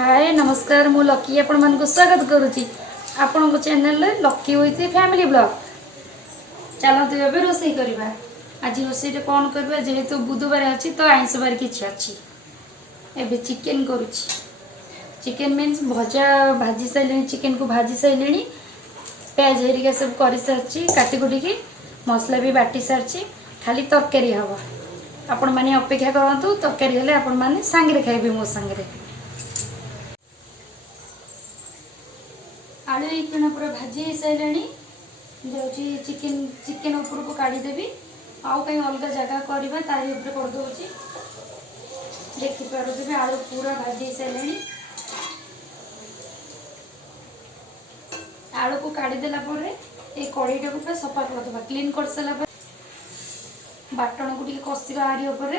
हाय नमस्कार मु लकी आपण मानक स्वागत करुच्ची आपण channel lucky with family blog. चलते एवं रोसे करवा। आज रोसे कौन करवा जेहेतु बुधवार अच्छी तो आईंष बार किसी अच्छी एवं चिकेन करुच्ची। चिकेन मीन्स भजा भाजी सारे चिकेन को भाजी सारे प्याज हेरिका सब कर सारी काटिकुटिकी मसला भी बाटी सारी खाली तरकारी हम आपण मैंने अपेक्षा करूँ तरकारी हेल्ले आपण मैंने सांगे खाइबे मो सांगे। आलू एक पूरा भाजी हो सारे जाऊँगी चिकेन चिकेन ऊपर को काढ़ीदेवी आउ कहीं अलग जगह करवा तारी करदे देखिपे आलू पूरा भाजी हो सारे आलू को काढ़ीदेला ये कड़ईटा को पूरा सफा करदे क्लीन कर सारा बाटन को कषिवा आरी उपर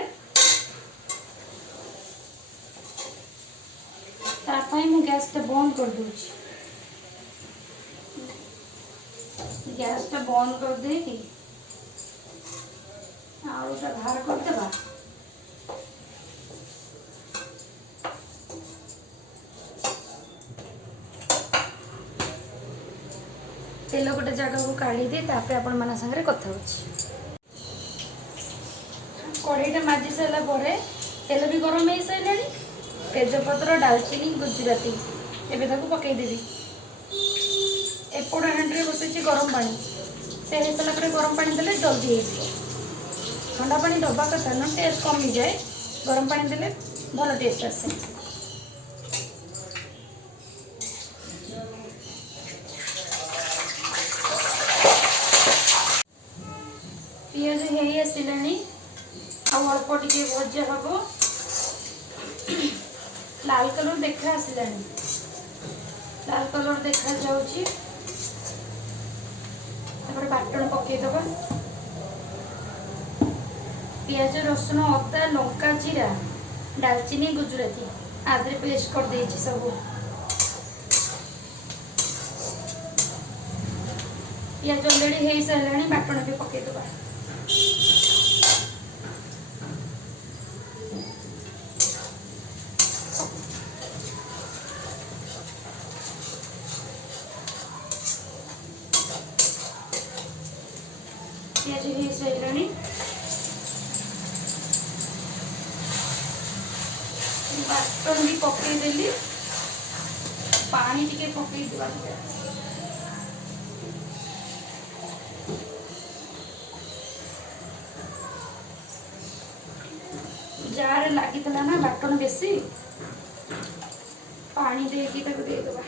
मु गैस बंद कर दूची। गैस बंद कर दे कि आलूटा बाहर करदेवा। तेल गोटे जगह को काढ़ी दे आपण मान सागर कथा कड़ईटा माजी सारा तेल भी गरम हो सारे तेजपत्र डालचीनी गुजराती एवं पकईदेवी एपट हांडी बसई गरम पानी से हो सारा गरम पानी देले जल्दी हो ठंडा पानी दबा कथा ना टेस्ट कमी जाए गरम पानी देले भल टेस्ट आसे। पियाज हो आसलानी अल्प टे भजा हम लाल कलर देखा आसलानी लाल कलर देखा जाऊँगी बाटन पकईदबा पियाज रसुण अदा लंका जीरा डालचीनी गुजराती आदि पेस्ट कर देछि सब पियाज ऑलरेडी हो सारे बाटन भी पकईदबा। पियाज हो सारे बाटन भी पकईदेली पानी टिके पकई देवा जार लगी ना बाटन बेसी पानी देकी देदेबा।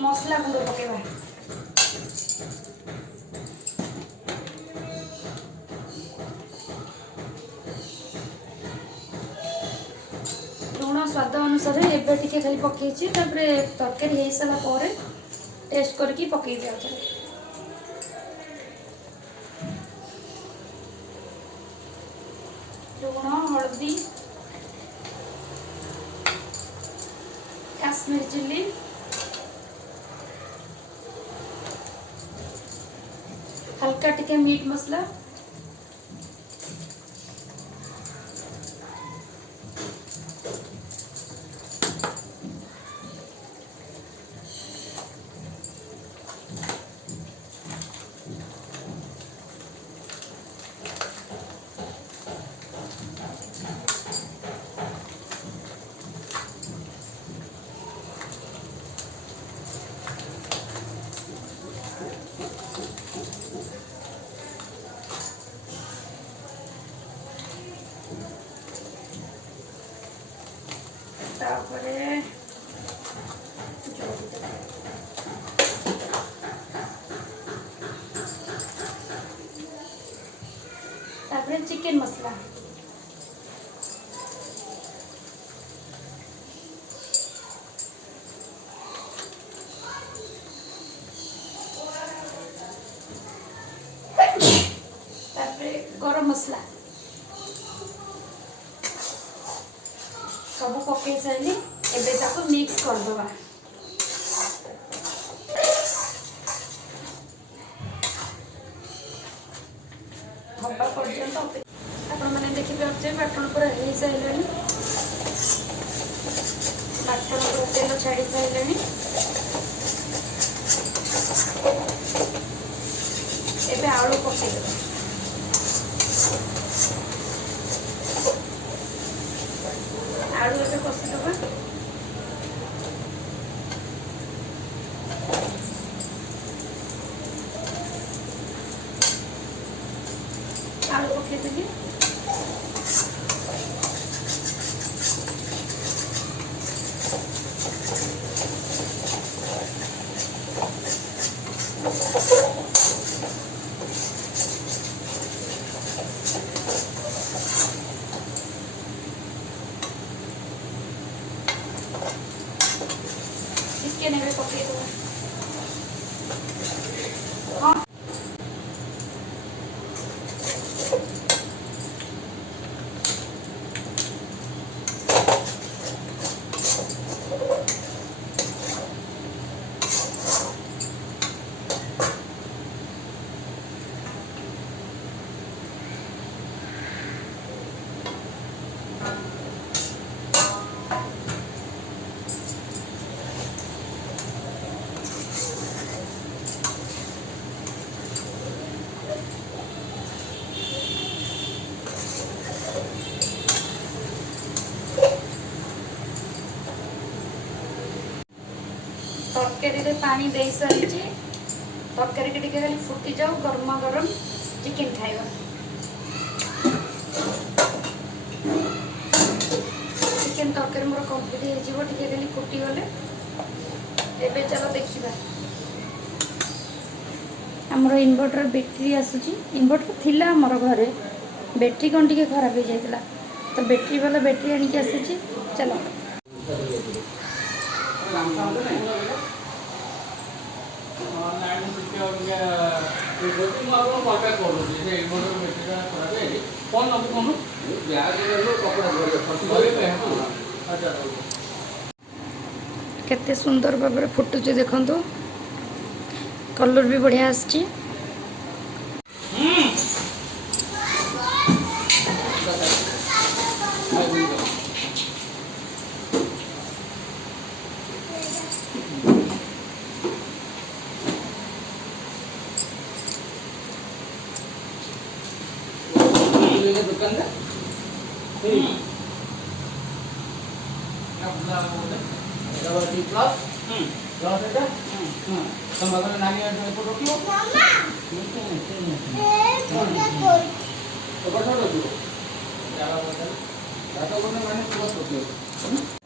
मसला गुंड पकेबा लुण स्वाद अनुसार एबे टिके खाली पकईछि तरकारी हो सारा टेस्ट करके पकई दिया लुण हल्दी काश्मीर चिल्ली हल्का टिके मीट मसला चिकेन मसला गरम मसला सब पकई सारे एबे ताको मिक्स कर दवा। हवा पर्यंत आपण मैंने देखिए बाटन पूरा हो सारे बाटन पूरा तेल छाड़ी सारे एबे आलू पकईद आलू एबे कषिदबा आलू पकईदेली चिकेन एबे पकईदबा। हाँ तरकारी रे पानी दे सारी तरकारी के टिके खाली फुटी जाऊ गरमा गरम चिकेन खाइबा। चिकेन तरकारी मोर कंप्लीट हो जिवो टिके खाली फुटी गले एबे चलो देखिबा। हमर इन्वर्टर बैटरी आसुची इन्वर्टर थिला हमर घरे बैटरी कोन टिके खराब हो जाइतला तो बैटरी वाला बैटरी आनी के आसुची चलो। केते सुंदर भाव फुटुचे देखंतु कलर भी बढ़िया आसची। दुकान है मामा